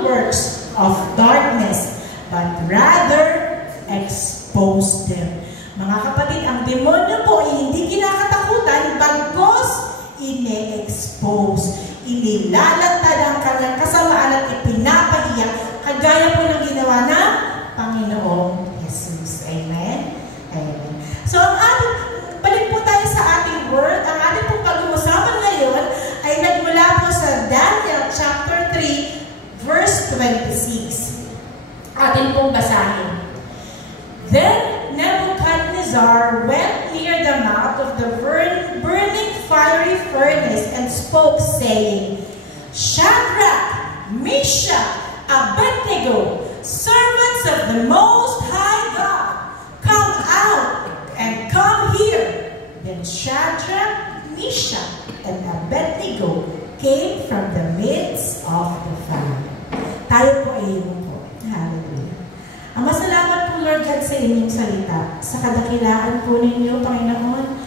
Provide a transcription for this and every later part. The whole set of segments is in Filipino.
evil works of darkness, but rather expose them. Mga kapatid, ang demonyo po ay hindi kinakatakutan, bagkos ine-expose. Inilalantad ang kanyang kasamaan at ipinapahiya, kagaya po ng ginawa ng Panginoong Jesus. Amen? Amen. So, balik po tayo sa ating word. Ang ating pong pag-uusapan ngayon ay nagmula po sa Daniel chapter 3, verse 26. Atin pong basahin. Then Nebuchadnezzar went near the mouth of the burning fiery furnace and spoke, saying, Shadrach, Meshach, Abednego, servants of the Most High God, come out and come here. Then Shadrach, Meshach, and Abednego came from the midst of the fire. Tayo po ay po. Hallelujah. Ang masalamat po, Lord God, sa inyong salita, sa kadakilaan po ninyo, Panginoon,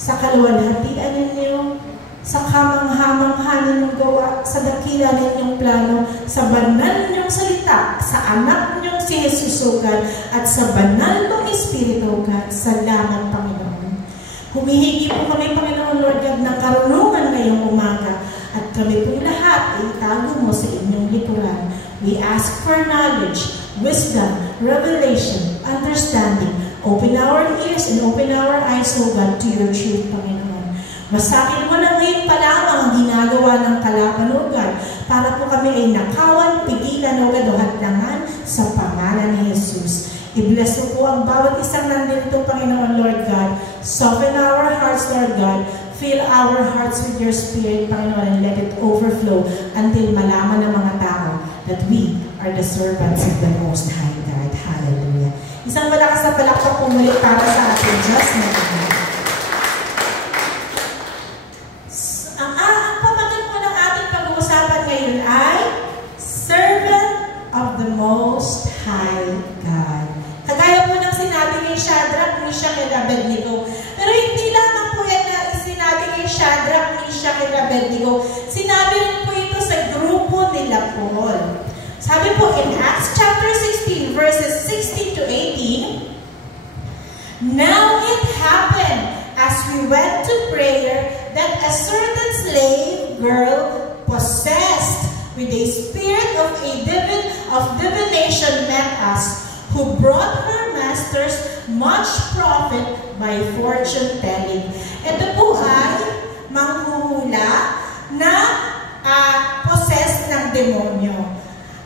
sa kaluwalhatian ninyo, sa kamangha-mangha ninyong gawa, sa dakila ninyong plano, sa banal ninyong salita, sa anak ninyong si Jesus, O God, at sa banal mong Espiritu, O God. Salamat, Panginoon. Humihingi po kami, Panginoon, Lord God, ng karunungan ngayong umaga, at kami po lahat ay itago mo sa inyong likuran. We ask for knowledge, wisdom, revelation, understanding. Open our ears and open our eyes, O God, to your truth, Panginoon. Masakin mo na ngayon pa lamang ang ginagawa ng kalaban, O God, para po kami ay nakawan, pigilan, O God, o hadlangan sa pangalan ni Jesus. I-bless mo po ang bawat isang nandito, Panginoon, Lord God. Soften our hearts, Lord God. Fill our hearts with your Spirit, Panginoon, and let it overflow until malaman ng mga tao that we are the servants of the Most High God. Hallelujah. Isang malakas na palakpak po muli para sa ating Diyos na Panginoon. Ang pamagat po ng ating pag-uusapan ngayon ay Servant of the Most High God. Kagaya po ng sinabi kay Shadrach, Meshach, and Abednego. Pero hindi lamang po yan na sinabi kay Shadrach, Meshach, and Abednego. Sinabi rin po ito sa grupo nila Paul. Sabi po in Acts chapter 16, verses 16 to 18, Now it happened as we went to prayer that a certain slave girl possessed with a spirit of divination met us, who brought her masters much profit by fortune-telling. Ito po ay manghuhula na possessed ng demonyo.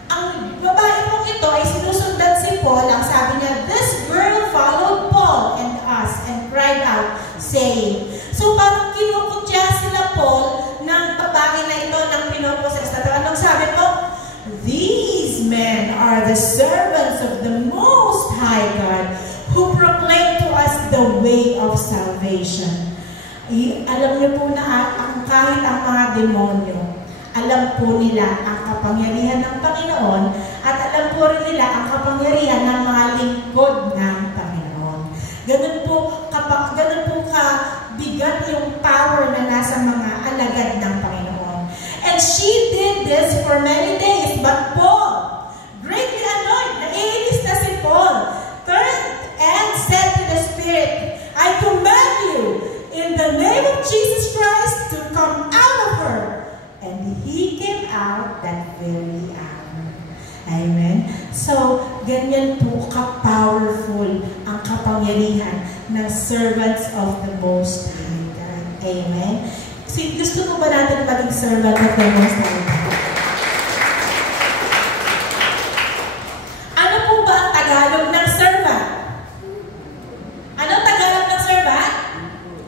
Ang babae pong ito ay sinusundan si Paul. Ang sabi niya, this girl followed Paul and us and cried out, saying, so parang kinukutya sila Paul ng babae na ito ng pinoposes. At anong sabi po? These men are the servants of the Most High God, who proclaim to us the way of salvation. Alam niyo po na kahit ang mga demonyo, alam po nila ang kapangyarihan ng Panginoon at alam po rin nila ang kapangyarihan ng mga lingkod ng Panginoon. Ganun po kabigat yung power na nasa mga alagad ng Panginoon. And she did this for many days, but Paul, greatly annoyed, naiinis na si Paul, turned and said to the Spirit, I command you in the name of Jesus Christ to come out of her. And he came out that very hour. Amen? So, ganyan po ka-powerful ang kapangyarihan ng servants of the Most High God. Amen? So, gusto ko ba natin maging servant of the Most High God? Ano po ba ang Tagalog ng servant? Anong Tagalog ng servant?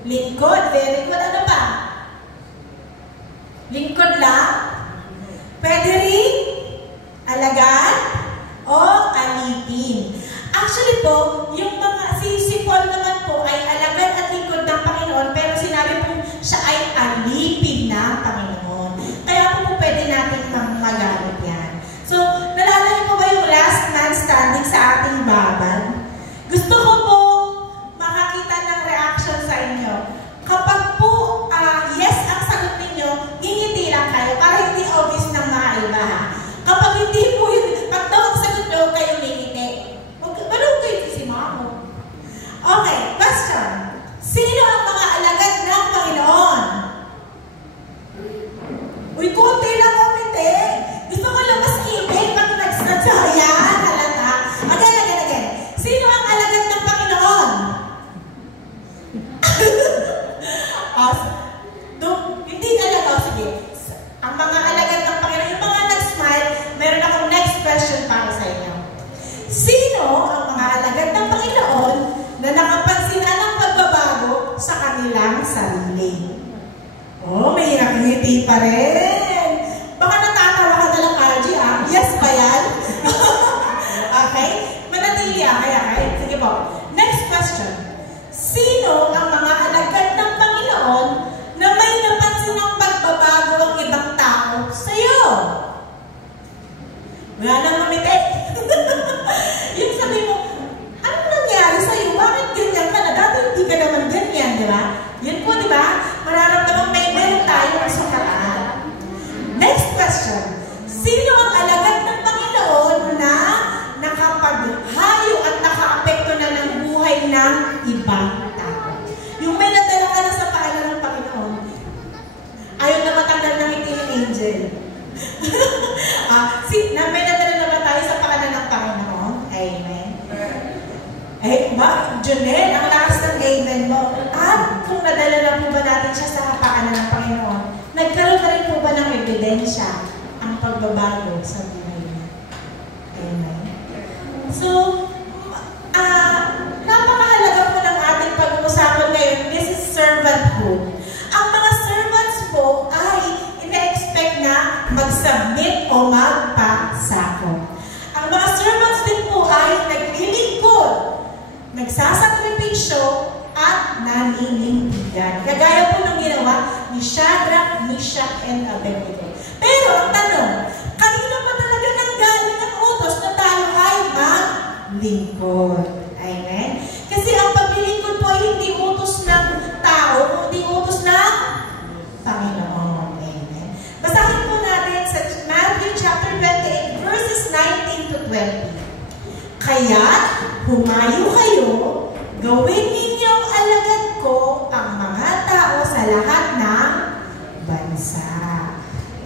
Lingkod. Very good. Ano pa? Lingkod lang? Pwede rin? Alagad? O alipin? Actually po, yung mga, si Paul naman po ay alagad at lingkod ng Panginoon, pero sinabi po siya ay alipin ng Panginoon. Kaya po pwede natin magamit yan. So, nalala niyo po ba yung last man standing sa ating baban? Gusto ko po makakita ng reaction sa inyo. Kapag po yes ang sagot ninyo, ngingiti lang kayo para hindi obvious ng mga iba. Wala nang ngumiti. Yung sabi mo, ano nangyari sa'yo? Bakit ganyan ka na? Dati hindi ka naman ganyan, di ba? Yun po, di ba? Mararamdaman may meron tayo masukaan. Next question. Sino ang alagad ng Panginoon na nakapaghayo at nakaapekto na ng buhay ng ibang tao? Yung may nadala ka na sa paalam ng Panginoon, ayaw na matanggal ng ngiti ng angel. May nadala na ba tayo sa paalam ng Panginoon? Amen. Jonel, ang lakas ng amen mo. At kung nadala na po ba natin siya sa paalam ng Panginoon, nagkaroon na rin po ba ng ebidensya ang pagbabago sa buhay niya? Amen. So, napakahalaga po ng ating pag-uusapan ngayon. This is servanthood. Ang mga servants po ay ina-expect na mag-submit o magpasako. Ang mga servants din po ay naglilingkod, nagsasakripisyo, at naninindigan. Kagaya po ng ginawa ni Shadrach, Meshach, and Abednego. Pero ang tanong, kanino pa talaga nanggaling ang utos na tayo ay maglingkod? Amen? Kasi ang paglilingkod po ay hindi utos ng tao, kundi utos ng Panginoon. Amen? Basahin po natin sa Matthew chapter 28, verses 19 to 20. Kaya, humayo kayo, gawin ninyong alagad ko ang mga tao sa lahat ng bansa.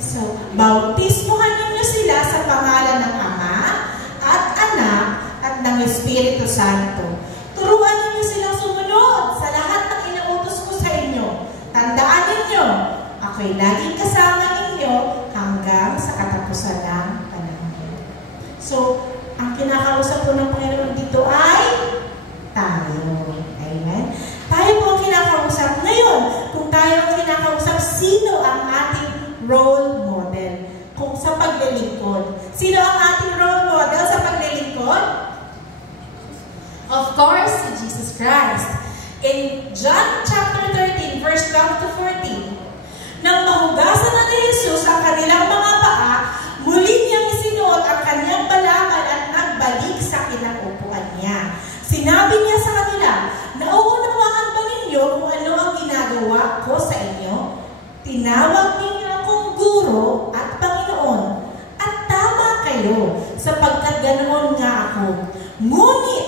So, bautismuhan ninyo sila sa pangalan ng Ama at Anak at ng Espiritu Santo. Turuan ninyo silang sumunod sa lahat ng inuutos ko sa inyo. Tandaan ninyo, ako'y laging kasama ninyo hanggang sa katapusan ng panahon. So, ang kinakausap po ng Panginoon dito ay tayo. Amen? Tayo po ang kinakausap. Ngayon, kung tayo ang kinakausap, sino ang ating role model kung sa paglilingkod? Sino ang ating role model sa paglilingkod? Of course, si Jesus Christ. In John chapter 13, verse 12 to 14, nang mahugasan na ni Jesus ang kanilang mga paa, muli niyang isinuot ang kanyang balakad at nagbalik sa kinaupuan niya. Sinabi niya sa kanila, nauunawaan ba ninyo kung ano ang ginagawa ko sa inyo? Tinawag ninyo akong guro at Panginoon. At tama kayo, sapagkat ganoon nga ako. Ngunit,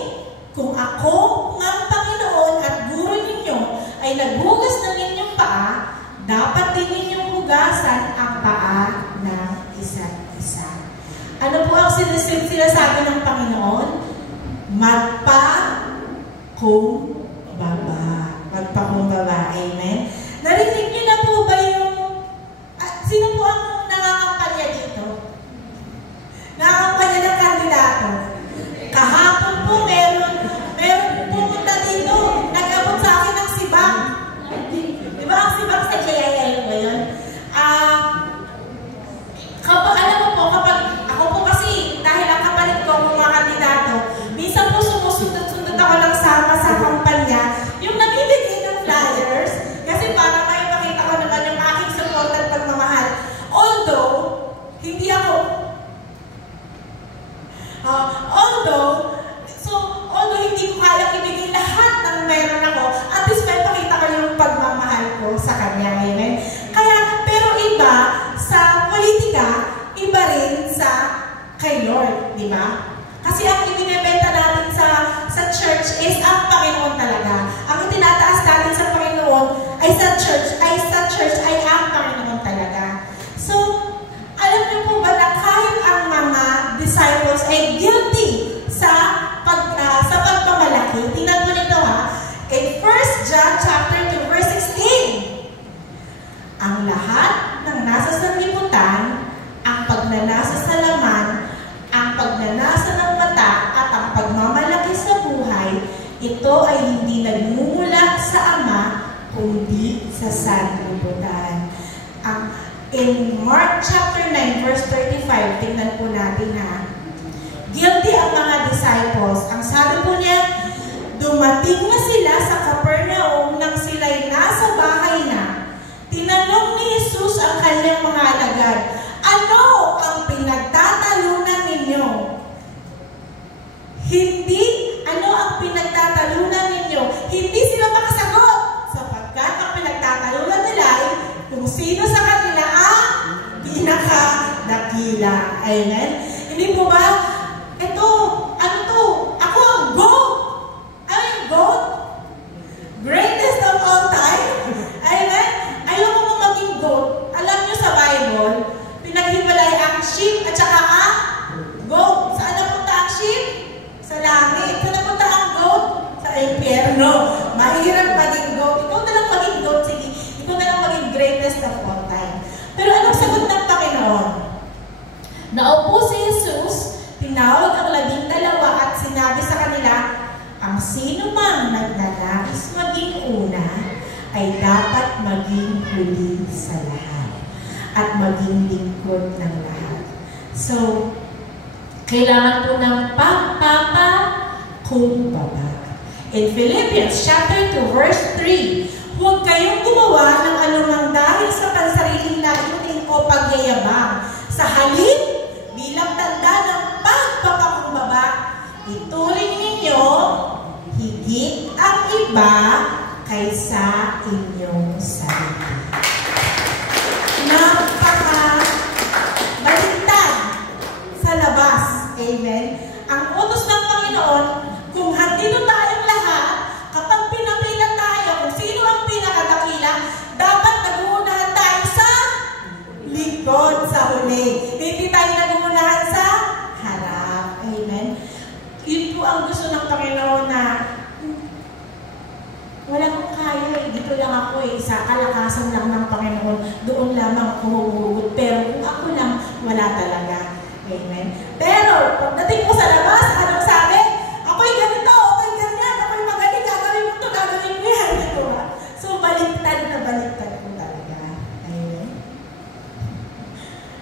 kung ako ng Panginoon at guro ninyo ay naghugas ng inyong paa, dapat din ninyong hugasan ang paa ng isa't isa. Ano po ang sinasabi ng Panginoon? Magpakumbaba. Magpakumbaba. Amen? Narinig niyo na po ba yung... sino po ang nangangampanya dito? Nangangampanya ng kandidato. Kahapon po meron pumunta dito. Nag-abot sa akin ng sibang. Di ba ang sibang sa JIL ba yun? Alam mo po, kapag ako po kasi, dahil ang kapalit ko ang mga kandidato, minsan po sumusundot-sundot ako lang sama sa kampanya, yung namibigay ng flyers, kasi para may makita ko naman yung aking support at pagmamahal. Although hindi ko kaya ibigay lahat ng meron ako, at least may pakita ko yung pagmamahal ko sa kanya. Amen? Kaya, pero iba sa politika, iba rin sa kay Lord, di ba? Kasi ang ibinibenta natin sa church is ang Panginoon talaga. Ang itinataas natin sa Panginoon ay sa church ay ang Panginoon talaga. So, alam niyo po ba na kahit ang mga disciples ay guilty sa pagpamalaki? Tingnan mo nito ha. In 1 John chapter 2 verse 16, ang lahat ng nasa sanlibutan, ang pagnanasa sa laman, ang pagnanasa ng mata, at ang pagmamalaki sa buhay, ito ay hindi nagmumula sa Ama, kundi sa sanlibutan. In Mark chapter 9 verse 35, tingnan po natin ha. Guilty ang mga disciples. Ang sabi po niya, dumating na sila sa Capernaum nang sila'y nasa bahay na. Tinanong ni Jesus ang kanyang mga alagad, ano ang pinagtatalunan ninyo sila. Amen? Hindi po ba? Ito, ano to? Ako ang GOAT! Ano yung GOAT? Greatest of all time? Amen? Ayoko mo maging GOAT. Alam nyo sa Bible, pinaghiwalay ang sheep at saka ang goat. Saan napunta ang sheep? Sa langit. Saan napunta ang goat? Sa impyerno. Mahirap maging goat. Ikaw na lang maging goat. Sige, ikaw na lang maging greatest of all time. Pero anong sagot ng Panginoon? Naupo si Jesus, tinawag ang 12 at sinabi sa kanila, ang sino mang nagnanais maging una ay dapat maging huli sa lahat at maging lingkod ng lahat. So, kailangan po ng pagpapakumbaba. In Philippians chapter 2 verse 3, huwag kayong gumawa ng anumang dahil sa pansariling layunin o pagyayabang. Sa halip, bilang tanda ng pagpapakumbaba, ituring ninyo higit ang iba kaysa inyong sarili. Napaka-balintad sa labas. Amen? Ang utos ng Panginoon, kung handito tayong lahat, kapag pinapila tayo, kung sino ang pinakadakila, dapat nag-uunahan tayo sa likod, sa huli. Hindi tayo nag-uunahan sa harap. Amen? Yun po ang gusto ng Panginoon na wala kong kaya, dito lang ako sa kalakasan lang ng Panginoon, doon lamang ako huhugot. Pero kung ako lang, wala talaga. Amen? Pero, pagdating mo sa labas, anong sabi? Ako'y ganito, ako'y ganyan, ako'y magaling, gagawin mo ito, gagawin mo yan. So, baliktad na baliktad ko talaga. Amen?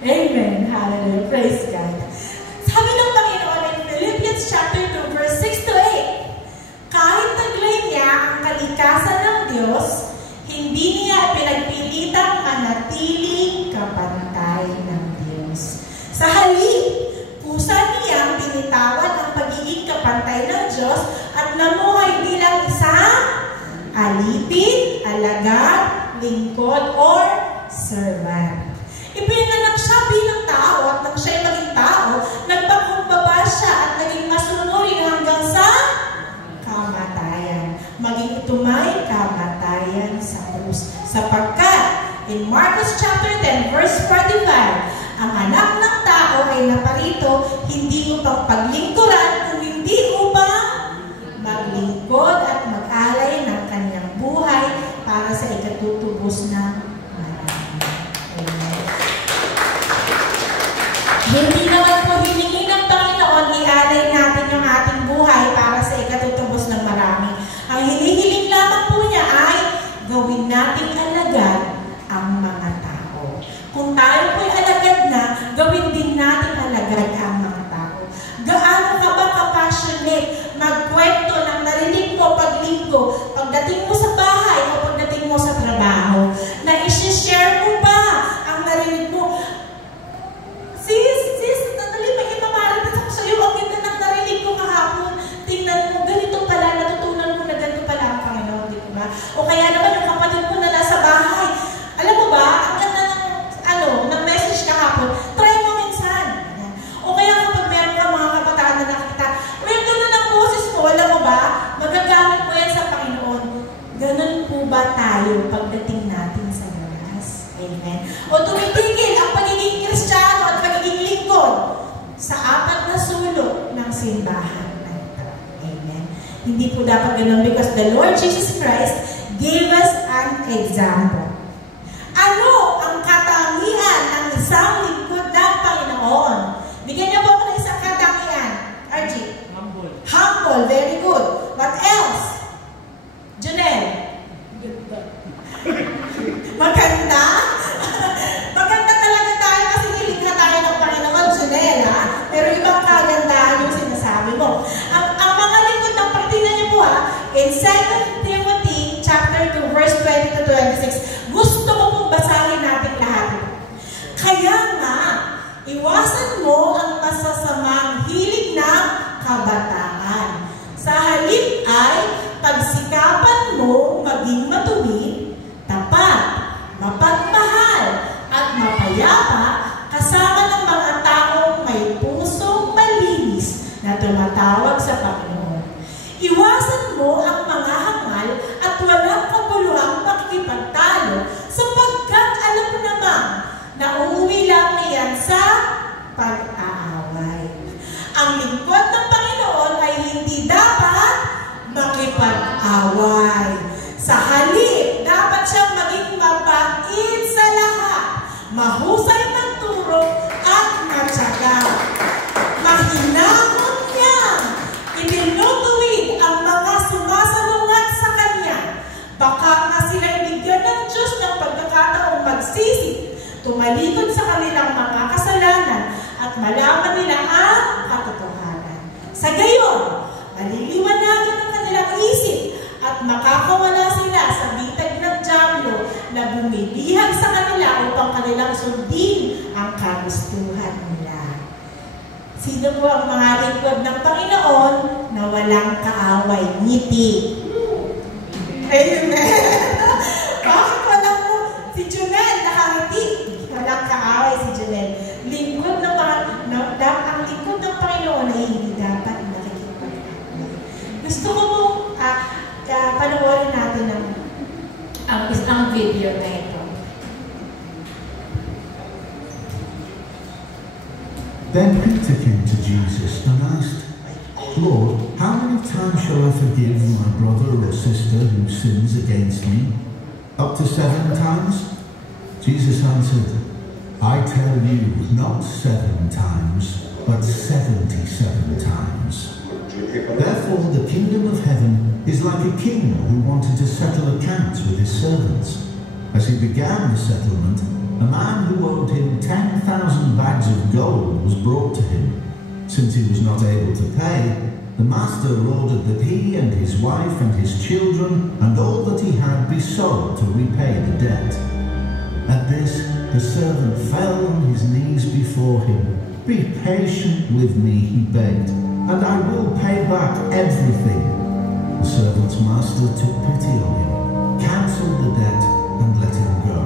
Amen. Hallelujah. Praise God. Sabi ng Panginoon in Philippians chapter 2, verse 6 to 8, kahit taglay niya ang kalikasan ng Diyos, hindi niya pinagpilitang manatiling kapantay ng Diyos. Sa halip, kusa niyang binitawan ang pagiging kapantay ng Diyos at namuhay bilang isang alipin, alagad, lingkod, or servant. Ipinanganak siya bilang tao at nang siya'y maging tao, nagpakumbaba siya at naging masunurin hanggang sa kamatayan. Maging tumay kamatayan sa krus. Sapagkat, in Marcos chapter 10, verse 45, ang anak ng tao ay naparito, hindi upang paglingkuran, kung hindi upang maglingkod at mag-alay ng kanyang buhay para sa ikatutubos ng marami. Hindi naman po hiningi ng Panginoon i-alay natin yung ating buhay para sa ikatutubos ng marami. Ang hinihiling lamang po niya ay gawin nating alagad ang mga tao. Kung tayo po'y alagad na, gawin din natin alagad ang mga tao. Gaano ka ba ka-passionate magkwento ng narinig mo paglinggo, pagdating mo sa bahay o pagdating mo sa trabaho, na isi-share mo ba ang narinig mo? Sis, Natalie, may ipamaratas ako sa iyo. Ang ganda ng narinig ko kahapon. Tingnan mo, ganito pala, natutunan ko na ganito pala ang Panginoon, di ba? O kaya naman yung kapatid mo na nasa bahay. Alam mo ba, ang ganda ng message kahapon, try mo minsan. O kaya kapag meron ka mga kabataan na nakita, well, gano'n ang boses mo, alam mo ba, magagamit mo yan sa Panginoon. Ganun po ba tayo pagdating natin sa labas? Amen? O tumitigil ang pagiging Kristiyano at pagiging lingkod sa apat na sulok ng simbahan. Amen? Hindi po dapat ganun because the Lord Jesus Christ gave us an example. Ano ang katangian ng isang lingkod ng Panginoon? Bigyan niyo po ako ng isang katangian. RG? Humble. Humble. Very good. What else? Junel? Maganda? Maganda talaga tayo kasi nilikha tayo ng Panginoon, Junel, ha? Pero ibang kagandahan yung sinasabi mo. Ang mga lingkod ng tingnan niyo po, ha? In 2 Timothy chapter 2, verse 20 to 26, gusto ko pong basahin natin lahat. Kaya nga, iwasan mo ang masasamang hilig ng kabataan. Sa halip ay pagsikapan mo maging matuwid, tapat, mapagmahal, at mapayapa kasama ng mga tao tumatawag sa Panginoon. Iwasan mo ang mga hangal at walang kabuluhang pakikipagtalo sapagkat alam mo naman na uuwi lang iyan sa pag-aaway. Ang lingkod ng Panginoon ay hindi dapat makipag-away. Sa halip, dapat siyang maging mabait sa lahat, mahusay magturo at matyaga. Mahinahon niya, itinutuwid ang mga sumasalungat sa Kanya. Baka nga sila'y bigyan ng Diyos ng pagkakataong magsisi, tumalikod sa kanilang mga kasalanan at malaman nila ang katotohanan. Sa gayon, maliliwanagan ang kanilang isip at makakawala sila sa bitag ng dyablo na bumibihag sa kanila upang kanilang sundin ang kagustuhan nila. Sino po ang mga lingkod ng Panginoon na walang kaaway? Ngiti. Amen. Bakit walang po? Si Junel, nakangiti. Walang kaaway si Junel. Lingkod ng ang lingkod ng Panginoon ay hindi dapat nakikipag-away. Gusto ko po panoorin natin ang video na ito. Then Peter came to Jesus and asked, Lord, how many times shall I forgive my brother or sister who sins against me? Up to 7 times? Jesus answered, I tell you, not 7 times, but 77 times. Therefore the kingdom of heaven is like a king who wanted to settle accounts with his servants. As he began the settlement, a man who owed him 10,000 bags of gold was brought to him. Since he was not able to pay, the master ordered that he and his wife and his children and all that he had be sold to repay the debt. At this, the servant fell on his knees before him. Be patient with me, he begged, and I will pay back everything. The servant's master took pity on him, cancelled the debt, and let him go.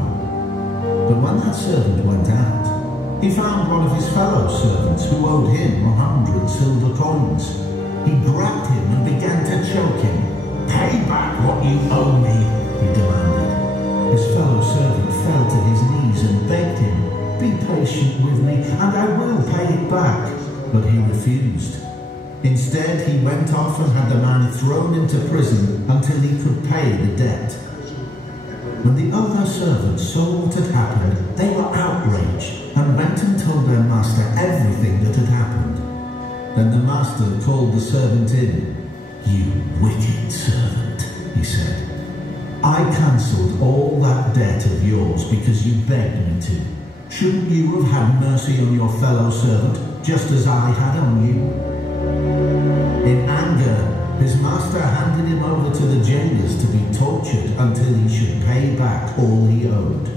But when that servant went out, he found one of his fellow servants who owed him 100 silver coins. He grabbed him and began to choke him. Pay back what you owe me, he demanded. His fellow servant fell to his knees and begged him, be patient with me, and I will pay it back. But he refused. Instead, he went off and had the man thrown into prison until he could pay the debt. When the other servants saw what had happened, they were outraged and went and told their master everything that had happened. Then the master called the servant in. You wicked servant, he said. I cancelled all that debt of yours because you begged me to. Shouldn't you have had mercy on your fellow servant, just as I had on you? In anger, his master handed him over to the jailers to be tortured until he should pay back all he owed.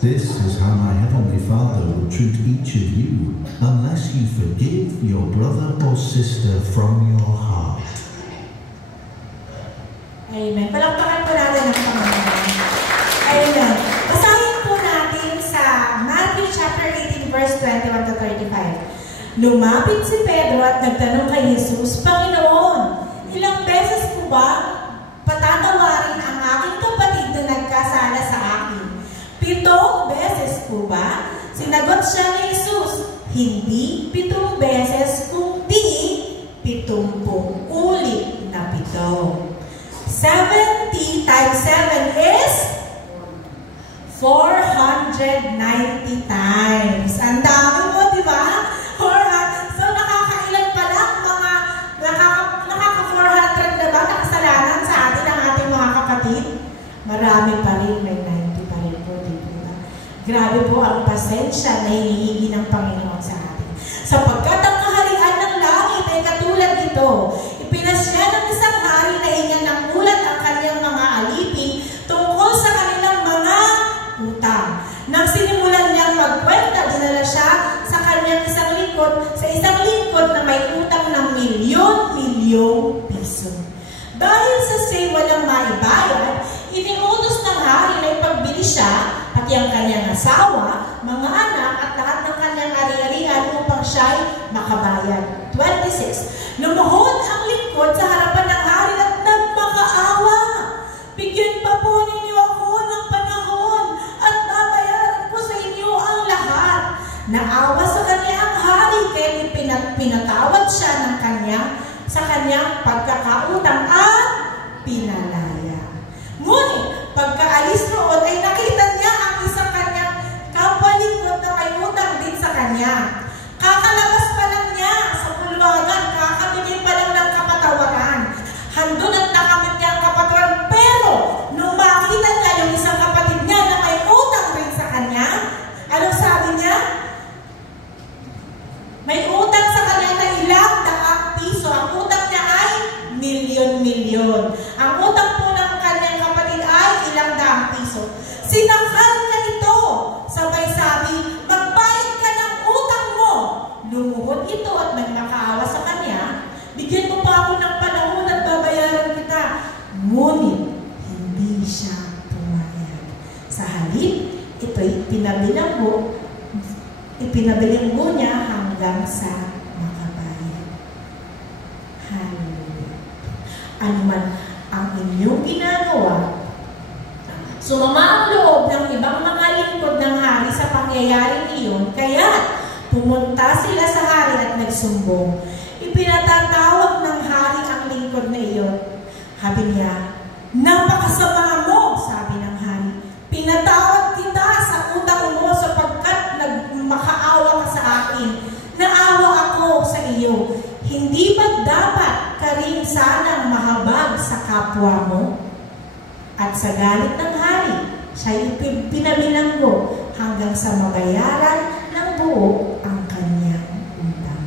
This is how my heavenly Father will treat each of you, unless you forgive your brother or sister from your heart. Amen. Palakpakan po natin ang Panginoon. Amen. Basahin po natin sa Matthew chapter 18 verse 21 to 35. Lumapit si Pedro at nagtanong kay Jesus, Panginoon, ilang beses po ba patatawarin ang aking kapatid na nagkasala sa akin? 7 beses po ba? Sinagot siya ni Jesus, hindi 7 beses, kundi 70 ulit na 7. 70 times 7 is 490 times. Ang dami mo, di ba? 400. So, nakakailan pa lang mga nakaka-400 na ba na kasalanan sa atin ang ating mga kapatid? Marami pa rin, may 90 pa rin po, di ba? Grabe po ang pasensya na hinihingi ng Panginoon sa atin. Sapagkat ang kaharian ng langit ay katulad nito. Ipinasya ng isang hari na hingan ng ulat ang kanyang mga alipin tungkol sa kanilang mga utang. Nang sinimulan niyang magkwenta, dinala siya sa kanyang isang lingkod na may utang ng milyon-milyong piso. Dahil sa say walang maibayad, iniutos ng hari na ipagbili siya, pati ang kanyang asawa, mga anak at lahat ng kanyang ari-arian upang siya'y makabayad. 26 6. Lumuhod ang lingkod sa harapan ng hari at nagmakaawa. Bigyan pa po ninyo ako ng panahon at babayaran ko sa inyo ang lahat. Naawa sa kanya ang hari, kaya pinatawad siya ng sa kanyang pagkakautang at pinalaya. Ngunit, pagkaalis roon ay nakita niya ang isang kanyang kapalingkod na may utang din sa kanya. Kakalabas pa lang niya sa pulwagan, kakabigay pa lang ng kapatawaran. Handun at nakamit niya ang kapatawaran, pero nung makita niya yung isang kapatid niya na may utang rin sa kanya, anong sabi niya? May utang sa kanya na ilang daang piso. Ang utang niya ay milyon-milyon. Ang utang po ng kanyang kapatid ay ilang daang piso. Sinakal niya ito. Sabay sabi, magbayad ka ng utang mo. Lumuhod ito at nagmakaawa sa kanya. Bigyan mo pa ako ng panahon at babayaran kita. Ngunit, hindi siya pumayag. Sa halip, ito'y ipinabilinggo niya hanggang sa makabayad. Hallelujah. Ano man ang inyong ginagawa, sumama ang loob ng ibang mga lingkod ng hari sa pangyayaring iyon, kaya pumunta sila sa hari at nagsumbong. Ipinatatawag ng hari ang lingkod na iyon. Sabi niya, napakasama mo, sabi ng hari. Pinatawad kita sa utang mo sapagkat nagmakaawa ka sa akin. Naawa ako sa iyo. Hindi ba dapat ka rin sanang mahabag sa kapwa mo? At sa galit ng hari, siya pinabilanggo hanggang sa mabayaran ng buo ang kanyang utang.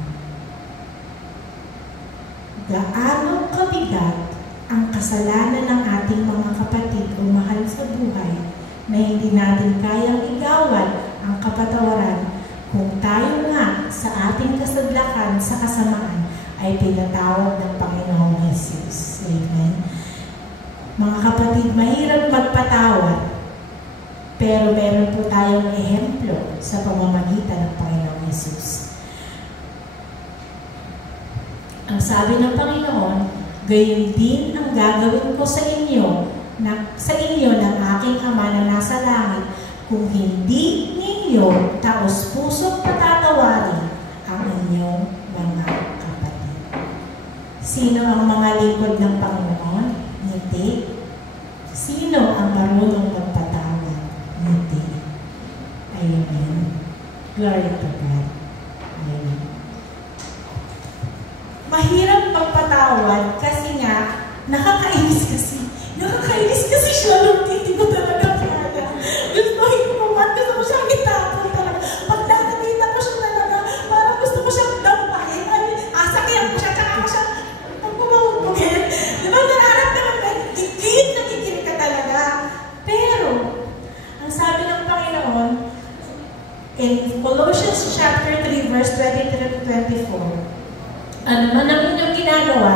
Gaano kabigat ang kasalanan ng ating mga kapatid o mahal sa buhay na hindi natin kayang igawan ang kapatawaran kung tayo nga sa ating kasadlakan sa kasamaan ay pinatawad ng Panginoong Jesus. Amen. Mga kapatid, mahirap magpatawad, pero meron po tayong ehemplo sa pamamagitan ng Panginoong Jesus. Ang sabi ng Panginoon, gayon din ang gagawin ko sa inyo ng aking Ama na nasa langit kung hindi ninyo taos-pusong patatawarin ang inyong mga kapatid. Sino ang mga lingkod ng Panginoon? Hindi. Sino ang marunong magpatawad? Hindi. Amen. Glory to God. Amen. Mahirap magpatawad kasi nga, nakakainis kasi siya nung hindi ko talaga kaya. Gustuhin ko man, gusto ko siyang itapon talaga. Pag nakakita ko siya talaga, parang gusto ko siyang dampahin. Sakyan ko siya, tsaka ko siya pagkumawagpugin. Diba, nararamdaman ka, nagigil ka talaga. Pero, ang sabi ng Panginoon, in Colossians chapter 3, verse 23-24, ano man ang inyong ginagawa,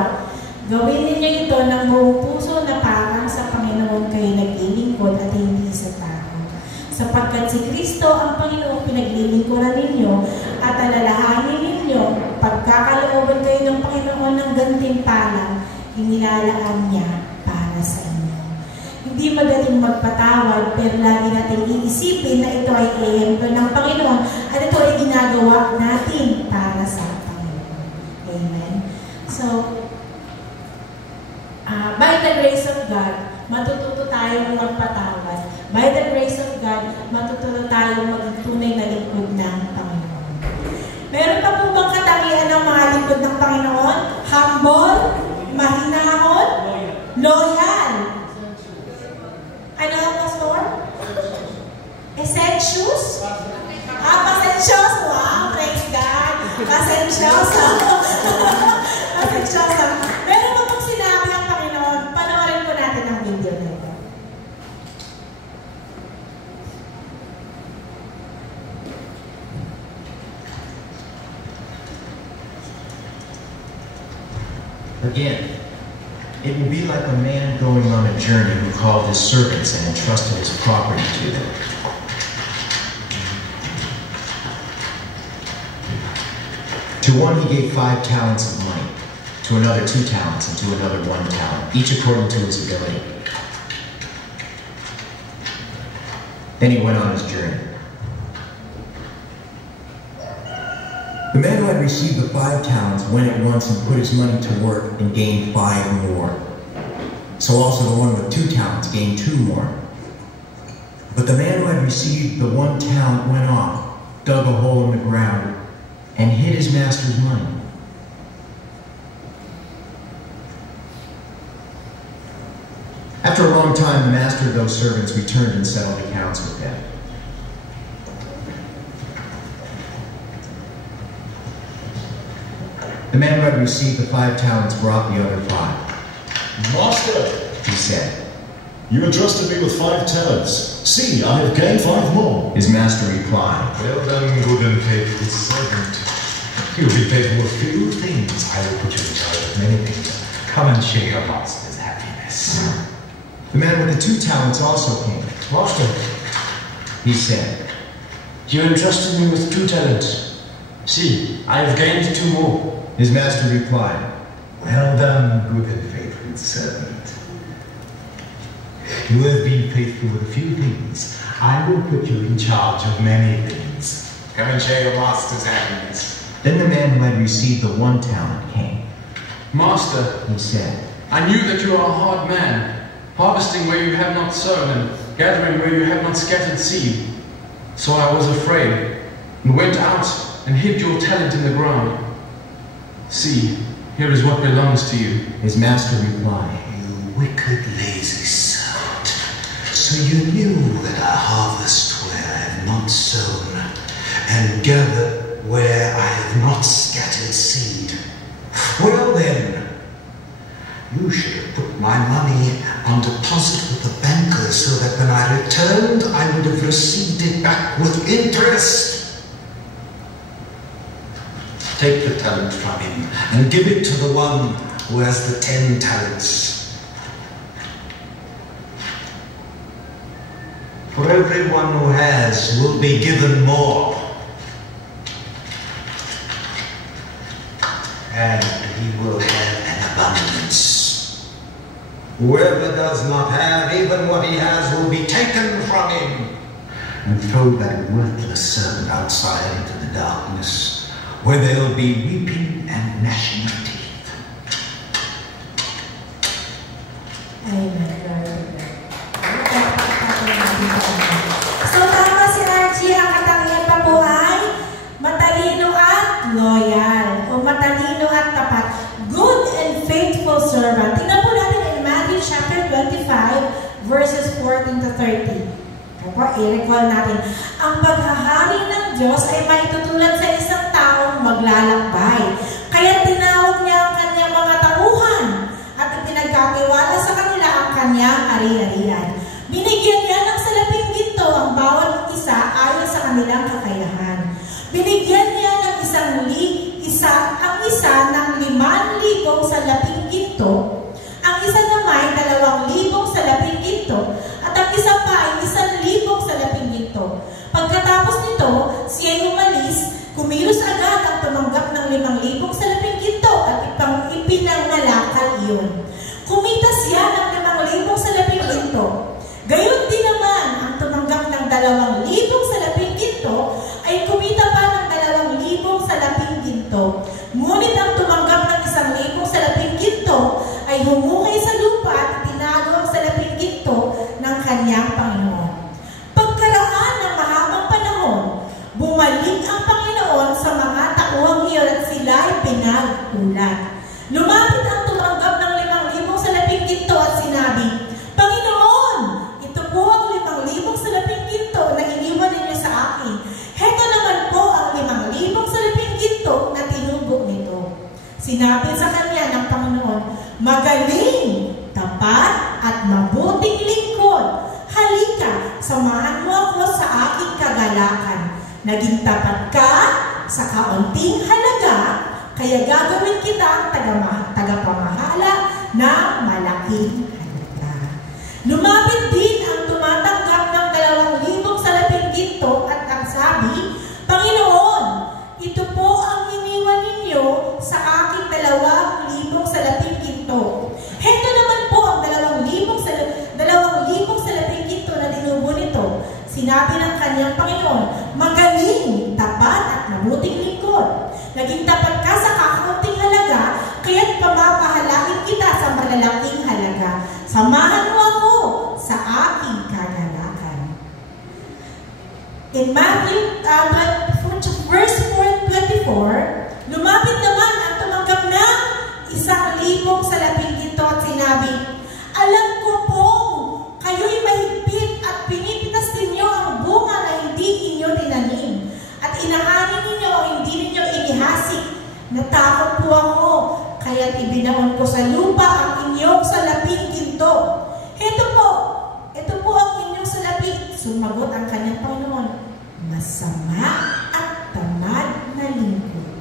gawin ninyo ito ng buong puso na parang sa Panginoon kayo naglilingkod at hindi sa tao. Sapagkat si Kristo ang Panginoon pinaglilingkuran ninyo at alalahanin ninyo, pagkakalooban kayo ng Panginoon ng gantimpala, inilalaan niya para sa inyo. Hindi madaling magpatawad, pero lagi natin iisipin na ito ay ehemplo ng Panginoon at ito ay ginagawa natin para sa Panginoon. Amen? So, by the grace of God, matututo tayong magpatawad. By the grace of God, matututo tayong maging tunay na lingkod ng Panginoon. Meron pa po bang katangian ng mga lingkod ng Panginoon? Humble, mahinahon, loyal. Ano ang pastor? Essentious? Pasensyoso. Wow, praise God. Pasensyoso. Pasensyoso. Meron pa pong sinabi ang Panginoon. Panoorin po natin ang video na ito. Again, it will be like a man going on a journey who called his servants and entrusted his property to them. To one he gave 5 talents of money, to another 2 talents, and to another 1 talent, each according to his ability. Then he went on his journey. The man who had received the 5 talents went at once and put his money to work and gained 5 more. So also the one with 2 talents gained 2 more. But the man who had received the 1 talent went off, dug a hole in the ground, and hid his master's money. After a long time, the master of those servants returned and settled accounts with them. The man who had received the 5 talents brought the other 5. Master, He said, you entrusted me with 5 talents. See, I have gained 5 more. his master replied, Well done, good and faithful servant. You'll be faithful with few things. I will put you in charge of many things. Come and share your master's happiness. The man with the 2 talents also came. Master, He said, You entrusted me with 2 talents. See, I have gained 2 more. his master replied, well done, good and faithful servant. You have been faithful with a few things. I will put you in charge of many things. Come and share your master's happiness. Then the man who had received the 1 talent came. Master, He said, I knew that you are a hard man, harvesting where you have not sown and gathering where you have not scattered seed. So I was afraid and went out and hid your talent in the ground. See, here is what belongs to you. his master replied, You wicked, lazy servant. So you knew that I harvest where I have not sown, and gather where I have not scattered seed. Well then, you should have put my money on deposit with the banker so that when I returned, I would have received it back with interest. Take the talent from him and give it to the one who has the 10 talents. For everyone who has will be given more, and he will have an abundance. Whoever does not have even what he has will be taken from him. And throw that worthless servant outside into the darkness, where there will be weeping and gnashing of teeth. Amen. So tama si Archie, ang katangian pa po ay matalino at loyal, o matalino at tapat. Good and faithful servant. Tingnan po natin in Matthew chapter 25, verses 14 to 30. I-recall natin. Ang paghahari ng Diyos ay maitutulad sa isang taong maglalakbay. Kaya tinawag niya ang kanyang mga tauhan at ipinagkatiwala sa kanila ang kanyang ari-arian. Binigyan niya ng salaping ginto ang bawat isa ayon sa kanilang kakayahan. Binigyan niya ng ang isa ng 5,000 salaping ginto, ang isa naman 2,000 salaping ginto, at ang isa pa ay 1,000 salaping ginto. Pagkatapos nito, siya'y umalis, kumilos agad ang tumanggap ng 5,000 salaping ginto at ipinangalakal iyon. Kumita siya ng 5,000 salaping ginto. Gayon din naman ang tumanggap ng 2,000 salaping ginto ay kumita pa ng 2,000 salaping ginto. Ngunit ang tumanggap ng 1,000 salaping ginto ay humukay sa lupa at itinago ang salaping ginto ng kanyang Panginoon. Pagkaraan ng mahabang panahon, bumalik ang Panginoon sa mga tauhang iyon at sila ay pinag-ulat. Lumapit ang tumanggap ng 5,000 salaping ginto at sinabi, Panginoon, ito po ang 5,000 salaping ginto na iniwan ninyo sa akin. Heto naman po ang 5,000 salaping ginto na tinubok nito. Sinabi sa kanya ng Panginoon, Magaling, tapat at mabuting lingkod. Halika, samahan mo ako sa aking kagalakan. Naging tapat ka sa kaunting halaga, kaya gagawin kita ang tagapamahala ng malaking halaga. Lumapit din ang tumatanggap ng 2,000 salaping ginto at ang sabi, Panginoon, ito po ang iniwan ninyo ninyo sa aking 2,000 salaping ginto. Heto naman po ang 2,000 salaping ginto na dinubo nito. Sinabi ng kanyang Panginoon, magaling, tapat at mabuting lingkod. Naging tapat ka sa kakaunting halaga, kaya't pamapahalain kita sa malalaking halaga. Samahan mo ako sa aking kagalakan. In Matthew verse 4:24, lumapit naman ang tumanggap ng 1,000 salaping ginto at sinabi, alam ko pong kayo'y mahigpit at pinipitas ninyo ang bunga na hindi inyo tinanim at inaani ninyo o hindi ninyo inihasik. Natakot po ako, kaya't ibinaon ko sa lupa ang inyong salaping ginto. Ito po ang inyong salaping. Sumagot ang kanyang Panginoon, masama at tamad na lingkod.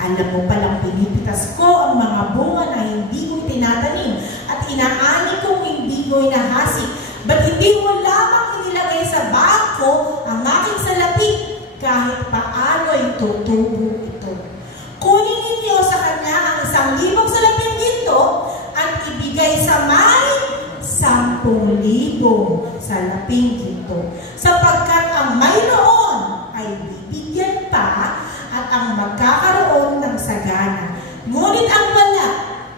Alam mo palang pinipitas ko ang mga bunga na hindi ko itinatanim at inaani kong hindi ko inahasik. Ba't hindi mo lamang inilagay sa bangko ang aking salaping kahit paano'y tutubo ito? Kunin ninyo sa kanya ang 1,000 salaping ginto at ibigay sa may 10,000 salaping ginto, sapagkat ang mayroon ay bibigyan pa at ang magkakaroon ng sagana. Ngunit ang wala,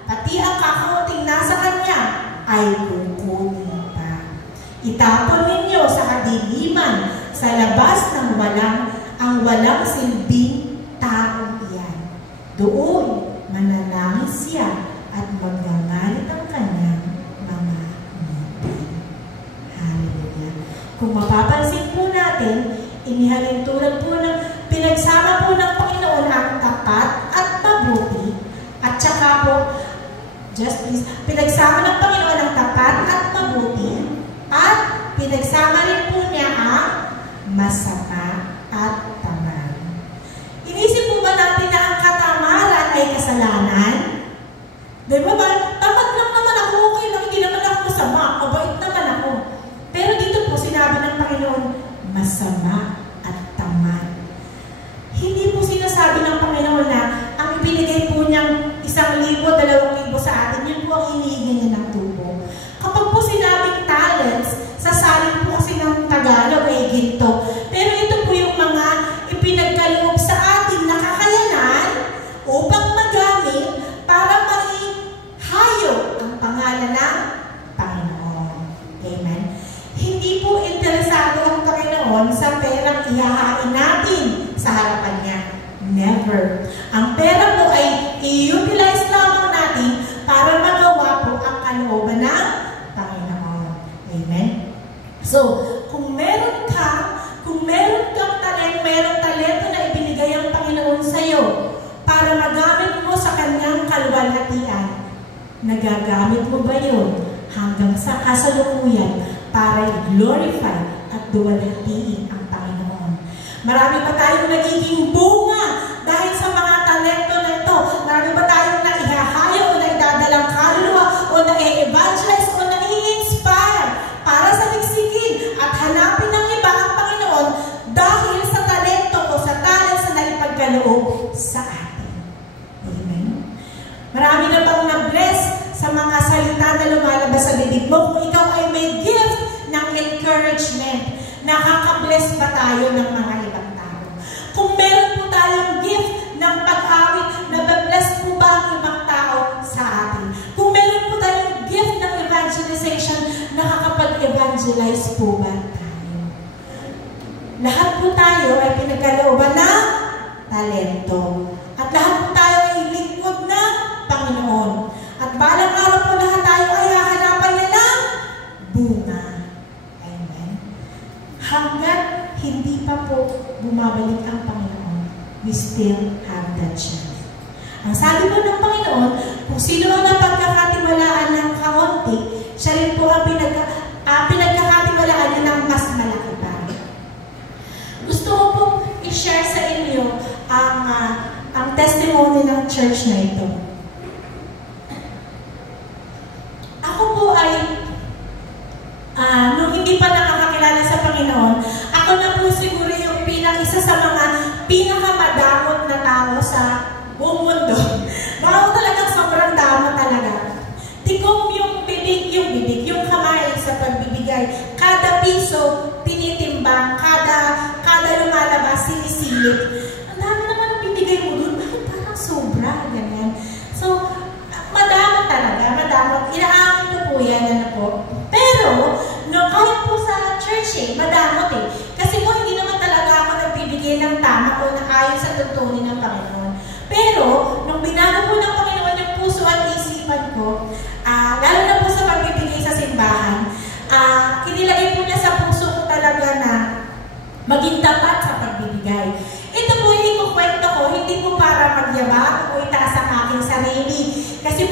pati ang kakaunting nasa kanya, ay kukunin pa. Itapon ninyo sa kadiliman, sa labas ng walang silbing taong iyan. Doon, mananangis siya at magngangalit ang kanyang mga ngipin. Hallelujah. Kung mapapansin po natin, inihalin tulad po ng pinagsama po ng Panginoon ang tapat at mabuti, at saka po, just please, pinagsama ng Panginoon ang tapat at mabuti, at pinagsama rin po niya ang masama at tamad. Inisip po ba natin na ang katamaran ay kasalanan? Di ba ba? Tamad lang naman ako, okay lang, hindi naman ako masama, mabait naman ako. Pero dito po sinabi ng Panginoon, masama at tamad. Hindi po sinasabi ng Panginoon na ang ibinigay po niyang 1,000, 2,000 sa atin, yun po ang hinihingi niya ng tubo. Kapag po sinabing talents, sasalin po kasi ng Tagalog ay ginto. Pero ito po yung mga ipinagkaloob sa atin na kakayanan upang magamit para maihayo ang pangalan ng Panginoon. Amen. Hindi po interesado ang Panginoon sa perang ihahain natin sa harapan niya. Never. Ang pera po ay i-utilize lamang natin para magawa po ang kalooban ng Panginoon. Amen? So, kung meron kang talento na ibinigay ang Panginoon sa iyo para magamit mo sa kanyang kaluwalhatian, nagagamit mo ba yun hanggang sa kasalukuyan para i-glorify at duwalhatiin ang Panginoon? Marami pa tayong nagiging bunga dahil sa mga talento na ito. Marami pa tayong naihahayo o naidadalang kaluluwa o na-evangelize o na-i-inspire para sa ligsigin at hanapin ng iba ang Panginoon dahil sa talento o sa talents na naipagkaloob sa atin. Amen? Marami na bang na-bless sa mga salita na lumalabas sa bibig mo? Kung ikaw ay may gift ng encouragement, nakaka-bless ba tayo ng mga ibang tao? Kung meron po tayong gift ng pag-awit, nababless po ba ang ibang tao sa atin? Kung meron po tayong gift ng evangelization, nakakapag-evangelize po ba tayo? Lahat po tayo ay pinagkalooban ng talento. At lahat po tayo ay lingkod ng Panginoon. At balang araw po lahat tayo ay hahanapan niya ng bunga. Amen. Hanggat hindi pa po bumabalik ang Panginoon, we still have that chance. Ang sabi po ng Panginoon, kung sino ang napagkakatiwalaan ng kaunti, siya rin po ang pinagkakatiwalaan niya ng mas malaki pa. Gusto ko po i-share sa inyo ang testimony ng church na ito. Ako po ay nung hindi pa nakakakilala sa Panginoon, ako na po siguro yung isa sa mga pinakamadamot na tao sa buong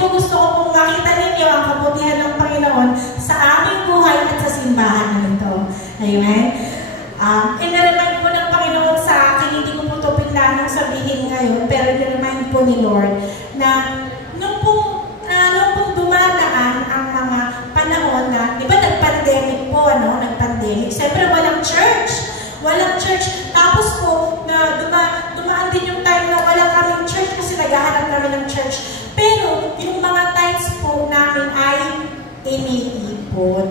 po gusto ko pong makita ninyo ang kabutihan ng Panginoon sa aming buhay at sa simbahan na ito. Amen? In-remind po ng Panginoon sa akin, hindi ko po ito pinanong sabihin ngayon, pero in-remind po ni Lord na nung pong dumadaan ang mga panahon na, di ba nag-pandemic po, nag-pandemic. Siyempre walang church. Tapos po, dumaan din yung time na wala kaming church kasi naghahanap kami ng church. Pero yung mga times po namin ay iniipon.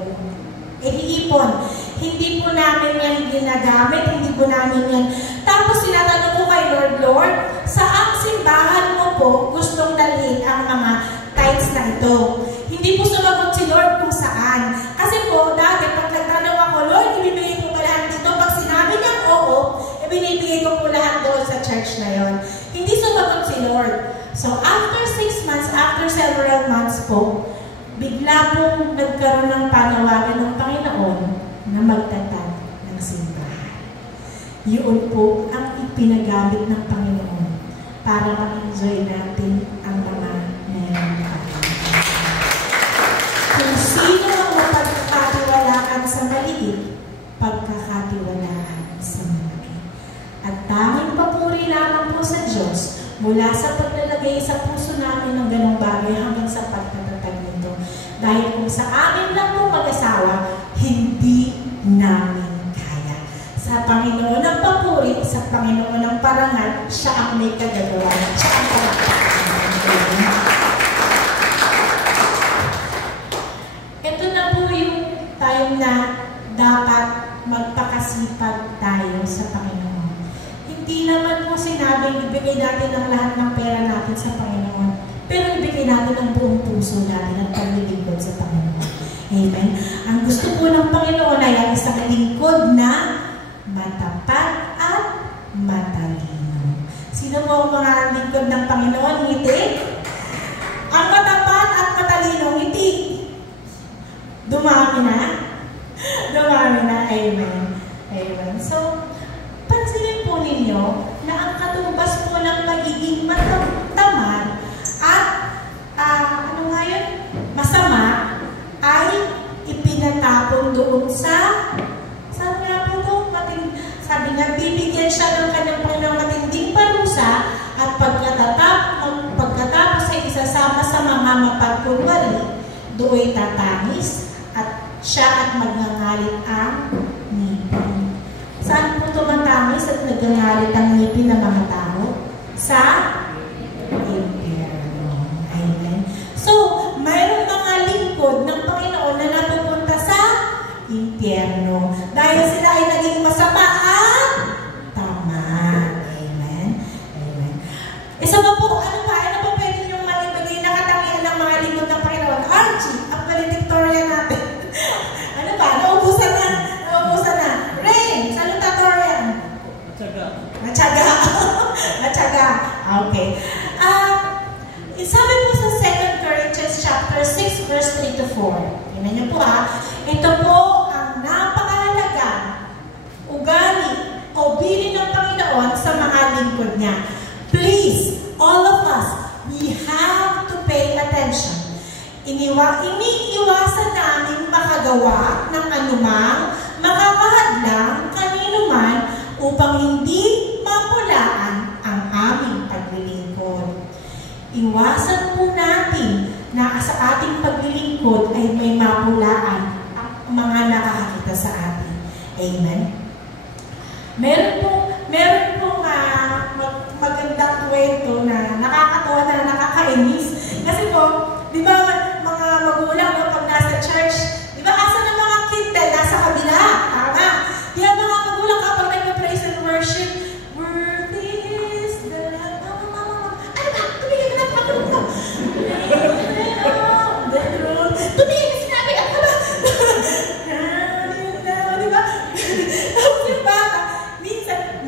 Hindi po namin yan ginagamit, hindi po namin yan. Tapos sinatanong ko kay Lord, saang simbahan mo po gustong dalhin ang mga tithes na ito? Hindi po sumagot si Lord kung saan. Kasi po, dati pag nagtanong ako, Lord, ibibigay ko pa lahat dito. Pag sinabi niya oo, ibinibigay ko po lahat doon sa church na yon. Hindi sumagot si Lord. So after 6 months, after several months po, bigla pong nagkaroon ng panawagan ng Panginoon na magtatag ng simbahan. Yun po ang ipinagamit ng Panginoon para ma-enjoy natin ang mga meron natin. Kung sino ang mapagkakatiwalaan sa maliit, pagkakatiwalaan sa malaki. At tanging papuri lamang po sa Diyos mula sa paglalagay sa puso namin ng ganong bagay hanggang sa pagtatatag nito. Dahil kung sa amin lang po mag-asawa, hindi namin kaya. Sa Panginoon ng papuri, sa Panginoon ng parangal, siya ang may kagagawan. Siya ang parangal. Ito na po yung time na dapat magpakasipag tayo sa Panginoon. Hindi naman po sinabing ibigay natin ang lahat ng pera natin sa Panginoon, pero ibigay natin ang buong puso natin at paglilingkod sa Panginoon. Amen? Ang gusto po ng Panginoon ay ang isang lingkod na matapat at matalino. Sino po ang mga lingkod ng Panginoon? Ngiti? Ang matapat at matalino, ngiti. Dumami na? Dumami na. Amen. Amen. So, pansinin po ninyo na ang katumbas po ng magiging tamad at masama ay ipinatapon doon sa sabi nga, bibigyan siya ng kanyang Panginoong matinding parusa at pagkatapos ay isasama sa mga mapagkunwari, do'y tatamis at siya at magngangalit ang ngipin. Saan po tumatamis at nagngangalit ang ngipin ng mga tao? Sa impyerno. Amen. So, mayroong mga lingkod ng Panginoon na napupunta sa impyerno. Dahil sila ay naging masama at tama. Amen. Amen. Isa pa po, ano pa pwede niyong malibagay na katangian ng mga lingkod ng Panginoon? Archie, ang valedictorian natin. Ano pa? Naubusan na. Rain, salutatorian. Matyaga. Okay. Sabi po sa 2 Corinthians chapter 6 verse 3 to 4. Tingnan niyo po ha. Ito po ang napakahalagang ugali o bilin ng Panginoon sa mga lingkod niya. Please, all of us, we have to pay attention. Iniiwasan namin makagawa ng anumang makakahadlang kanino man upang hindi mapulaan ang aming paglilingkod. Iwasan po natin na sa ating paglilingkod ay may mapulaan ang mga nakakakita sa atin. Amen? Meron pong magandang kwento na nakakatawa na nakakainis. Kasi po, di ba mga magulang pag nasa church, di ba asa ng mga kid dahil nasa kabila? Tama. Di ba mga magulang kapag nag-praise and worship, worthy is the Lamb. Ano ba? Tumigil na ako nito. Tumigil na sinabi. Ano ba? Di ba? Tapos yung bata, minsan,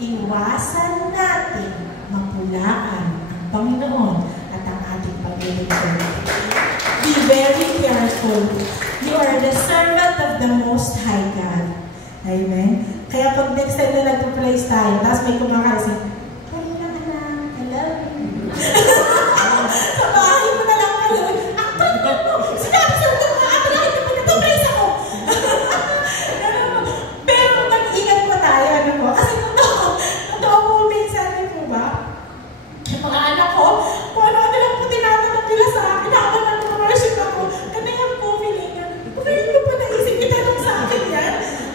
iwasan natin mapulaan ang Panginoon at ang ating paglilingkod. Be very careful. You are the servant of the Most High God. Amen? Kaya pag next time na nagpa-praise tayo, tapos may kumakasin, "Pray lang anak, I love you." Sa bahay mo na lang kayo. Ang mo, sinabi sa mga kapalakit na pagkatupraise ako. Pero mag-ingat pa tayo, ano po? Kasi totoo po minsan, po ba? Yung mga anak ko, kung ano-ano lang po tinatanong nila sa akin, habang nag-worship ako, kanayan po, feeling ko pa naisip itanong sa akin yan.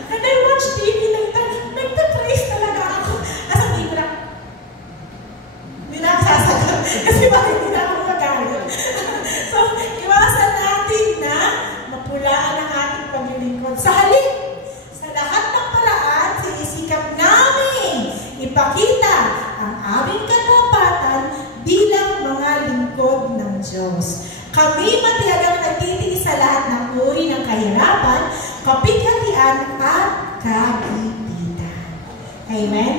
And I watch TV later, nagpa-praise talaga ako. Kasi hindi na ako sasagot. Kasi bakit hindi na ako magalit. So, iwasan natin na mapulaan ang ating paglilingkod. Sa halip, sa lahat ng paraan, sinisikap namin ipakita ang aming katapatan bilang mga lingkod ng Diyos. Kami matiyagang nagtitiis sa lahat ng uri ng kahirapan, kapighatian at kagipitan. Amen?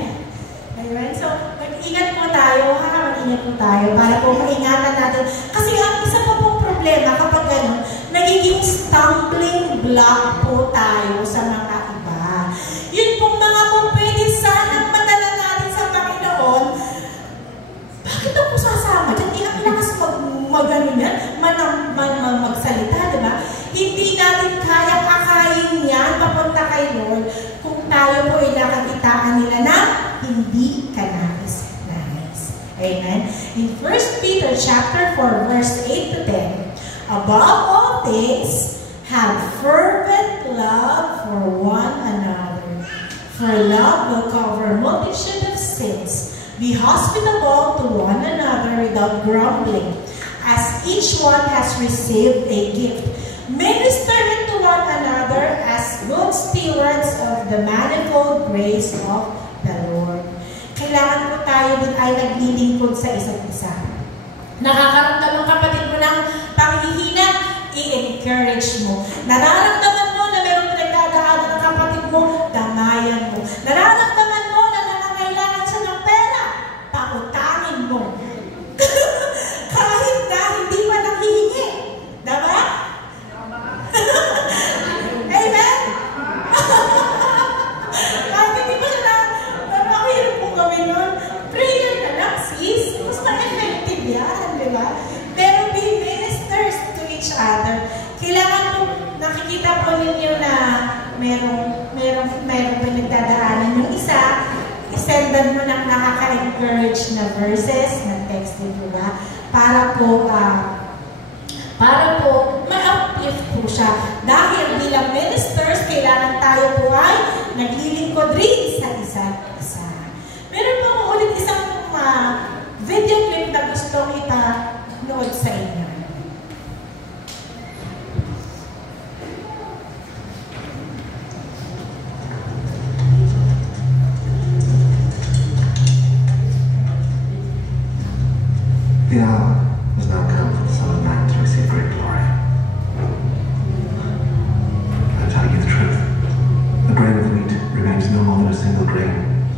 Amen? So, mag-ingat po tayo, mag-ingat po tayo para po maingatan natin. Kasi ang isa pa pong problema kapag gano'n, nagiging stumbling block po tayo sa mga iba. Yun pong mga kung pwede sanang madala natin sa Panginoon, bakit ako sasama? Diyan, di ang lakas mag-ano yan, magsalita, di ba? Hindi natin kayang akayin yan papunta kay Lord kung tayo po ay nakakitaan nila na hindi ka nais. Amen? In 1 Peter chapter 4, verse 8 to 10, above all things, have fervent love for one another. For love will cover a multitude of sins. Be hospitable to one another without grumbling. As each one has received a gift, minister it to one another as good stewards of the manifold grace of the Lord. Kailangan po tayo din ay naglilingkod sa isa't isa. Nakakaramdam ang kapatid mo ng panghihina, i-encourage mo. Nararamdaman mo na mayroong pinagdadaanan ng kapatid mo, damayan mo. Nararamdaman mo na nangangailangan siya ng pera, pautangin mo. Kahit na hindi pa nanghihingi. Diba? Amen? Kahit hindi pa siya na, pero ako hirap pong gawin nun. Prayer na lang, sis. Mas ma-effective yan, diba? Pero be ministers to each other. Kailangan po, nakikita po ninyo na merong pinagdadaanan yung isa, isendan mo ng nakaka-encourage na verses, na text din po ba? Para po ma-uplift po siya. Dahil bilang ministers, kailangan tayo po ay naglilingkod rin sa isa't isa. Meron po ulit isang video clip na gustong ipanood sa inyo. The hour was now come for the Son of Man to receive great glory. I tell you the truth. A grain of wheat remains no more than a single grain,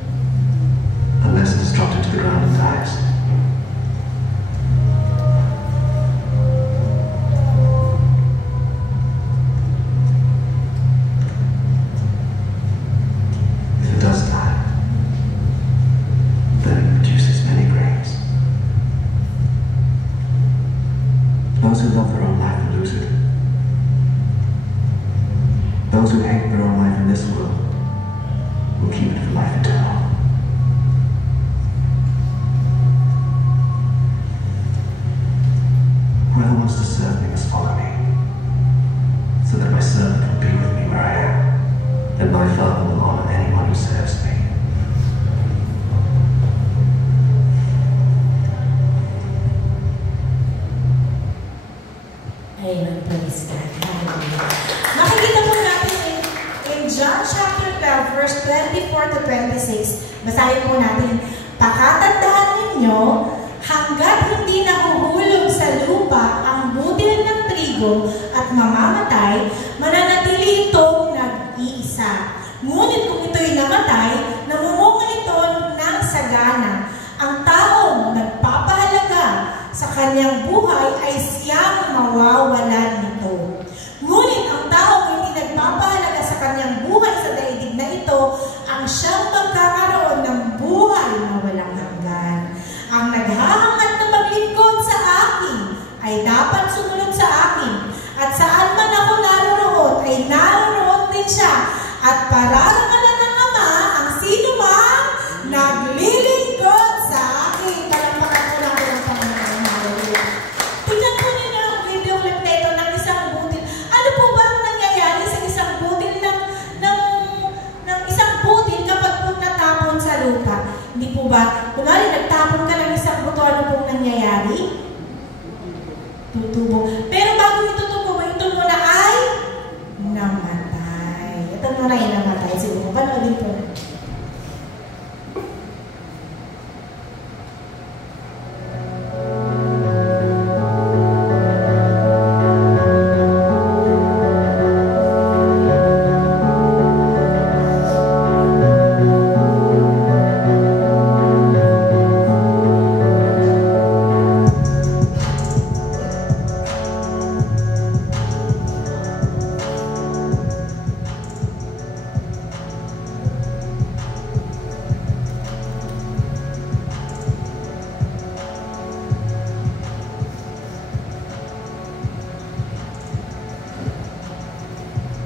unless it is dropped into the ground and dies. If it does die, then it produces many grains. Those who love their own life will lose it. Those who hate their own life in this world will keep it for life eternal. Whoever wants to serve me must follow me, so that my servant will be with me where I am, and my Father will honor anyone who serves me. Amen. Praise God. Makikita po natin in John chapter 12, verse 24 to 26. Basahin po natin. Pakatandaan ninyo, hanggat hindi nahuhulog sa lupa ang butil ng trigo at mamamatay, mananatili itong nag-iisa. Ngunit kung ito'y namatay, namumunga ito Pag-aaralan ng Ama ang sino mang naglilingkod sa akin. Palampakan ko lang ang Panginoon. Tingnan po ninyo ang video clip na ito ng isang butil. Ano po ba ang nangyayari sa isang butil ng isang butil kapag po natapon sa lupa? Hindi po ba? Kunwari, nagtapon ka ng isang buto, ano pong nangyayari? Tutubo. Pero bago itutubo, ito muna ay namatay. Ito muna ay namatay. Siguro, panoodin po na.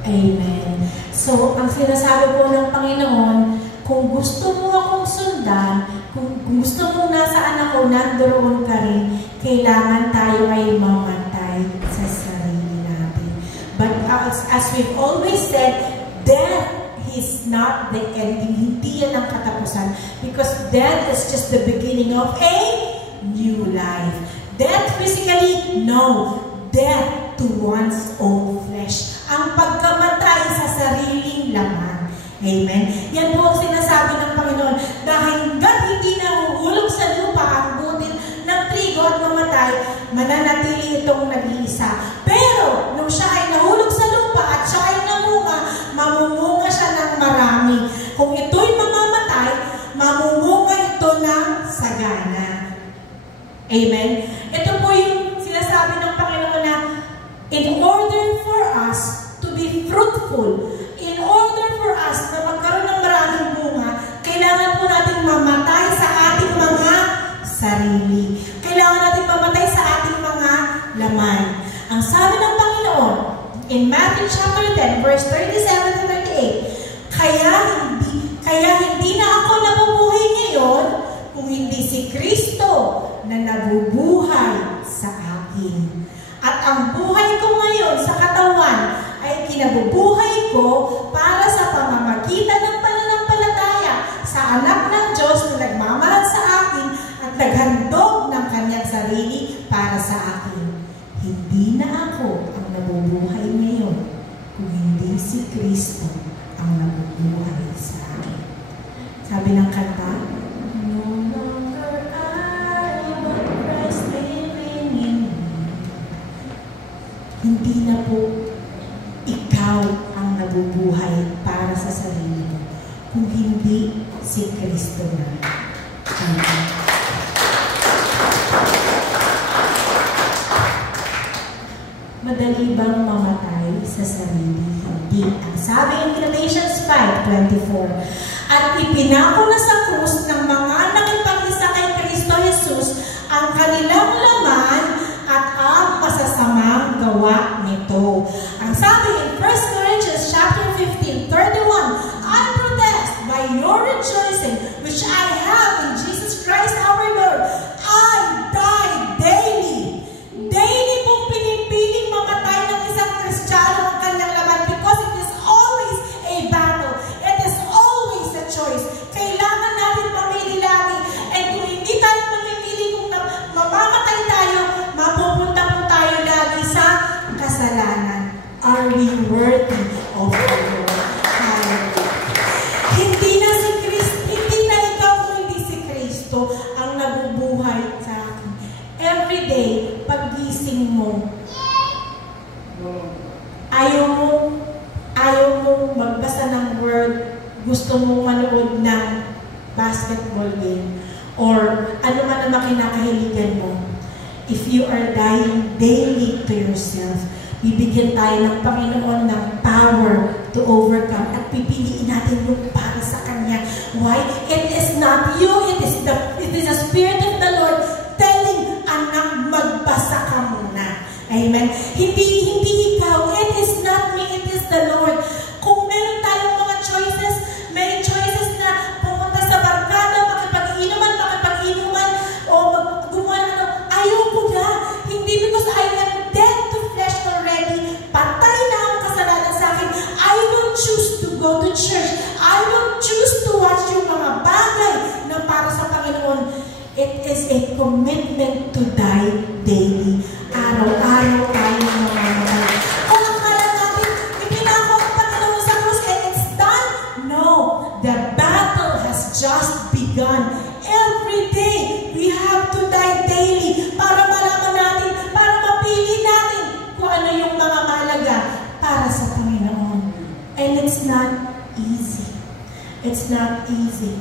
Amen. So, ang sinasabi po ng Panginoon, kung gusto mo akong sundan, kung gusto mong nasaan ako, nandoon ka rin, kailangan tayo ay mamatay sa sarili natin. But as we've always said, death is not the ending. Hindi yan ang katapusan. Because death is just the beginning of a new life. Death physically? No. Death to one's own flesh. Ang pagkamatay sa sariling laman. Amen? Yan po ang sinasabi ng Panginoon. Dahil hanggang hindi nahuhulog sa lupa ang butil ng trigo at mamatay, mananatili itong nag-iisa. Pero, nung siya ay nahulog sa lupa at siya ay namunga, mamumunga siya ng marami. Kung ito'y mamamatay, mamumunga ito ng sagana. Amen? Ito po yung sinasabi ng Panginoon na in order for us to be fruitful, in order for us na magkaroon ng maraming bunga, kailangan po natin mamatay sa ating mga sarili. Kailangan natin mamatay sa ating mga laman. Ang sabi ng Panginoon, in Matthew chapter 10, verse 37 to 38, kaya hindi na ako nabubuhay ngayon kung hindi si Kristo na nabubuhay sa akin. At ang buhay ko ngayon sa katawan ay kinabubuhay ko para sa pamamagitan ng pananampalataya sa anak ng Diyos na nagmamahal sa akin at naghandog ng kanyang sarili para sa akin. Hindi na ako ang nabubuhay ngayon kung hindi si Kristo ang nabubuhay sa akin. Sabi ng kanta, no longer I, but Christ living in me. Hindi na po ikaw ang nabubuhay para sa sarili mo, kung hindi si Kristo na. Madali bang mamatay sa sarili? Hindi. Ang sabi in Galatians 5:24, at ipinako na sa krus ng mga nakipag-isa kay Kristo Jesus ang kanilang laman at ang masasamang gawa nito. Ang sabi in 1 Corinthians chapter 15:31, I protest by your rejoicing which I have in Jesus Christ our Lord, I die daily. Daily pong pinipiling mamatay ng isang Kristiyano ang kanyang laman because it is always a battle. It is always a choice. Kailangan natin mamili lagi. And kung hindi tayo mamimili, kung mamamatay tayo, mapupunta po tayo lagi sa kasalanan. Are we worthy of the Lord? Hindi na si Kristo, hindi na ikaw kung hindi si Kristo ang nabubuhay sa akin. Every day, paggising mo, ayaw mo magbasa ng word, gusto mo manood ng basketball game, or ano man ang kinakahiligan mo. If you are dying daily to yourself, bibigyan tayo ng Panginoon ng power to overcome at pipiliin natin yung para sa Kanya. Why? It is not you, it is the Spirit of the Lord telling, anak, magbasa ka muna. Amen? Hindi ikaw. It is not me, it is the Lord. Kung meron tayong mga choices commitment to die daily. Araw-araw tayo mamamatay. Kung akala natin, ipinako ang Panginoon sa krus and it's done? No. The battle has just begun. Every day, we have to die daily para malaman natin, para mapili natin kung ano yung mga mahalaga para sa Panginoon. And it's not easy. It's not easy.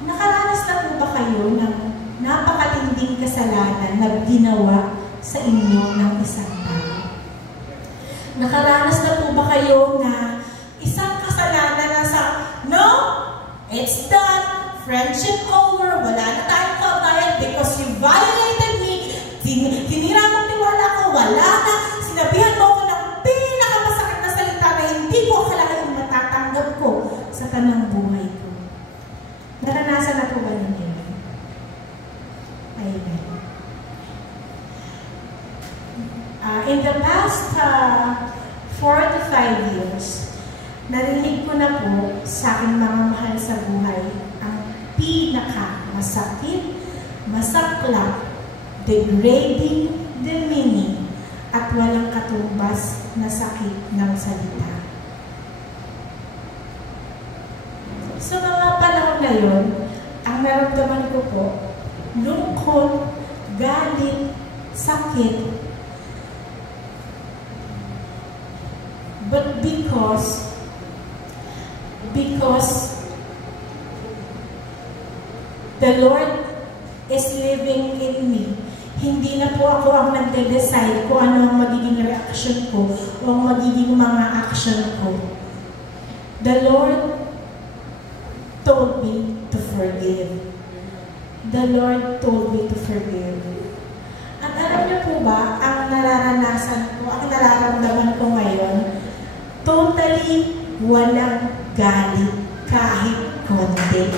Nakaranas na po ba kayo ng napakatinding kasalanan na ginawa sa inyo ng isang tao? Nakaranas na po ba kayo na isang kasalanan na sa, no, it's done, friendship over, wala na tayong kabayan because you violated me, tinira ng tiwala ko, wala na, sinabihan mo ko ng pinakamasakit na salita na hindi ko akalain matatanggap ko sa tanang buhay ko. Naranasan na po ba ninyo? Amen. In the past 4 to 5 years, narinig ko na po sa aking mga mahal sa buhay ang pinaka-masakit, masaklap, degrading, demeaning, at walang katumbas na sakit ng salita. Sa mga panahon na yun, ang naramdaman ko po, lungkot, galit, sakit. But because the Lord is living in me, hindi na po ako ang nagde-decide kung ano ang magiging reaction ko o ang magiging mga action ko. The Lord told me to forgive. The Lord told me to forgive. At alam niyo po ba, ang nararanasan ko, ang nararamdaman ko ngayon, totally walang galit kahit konti.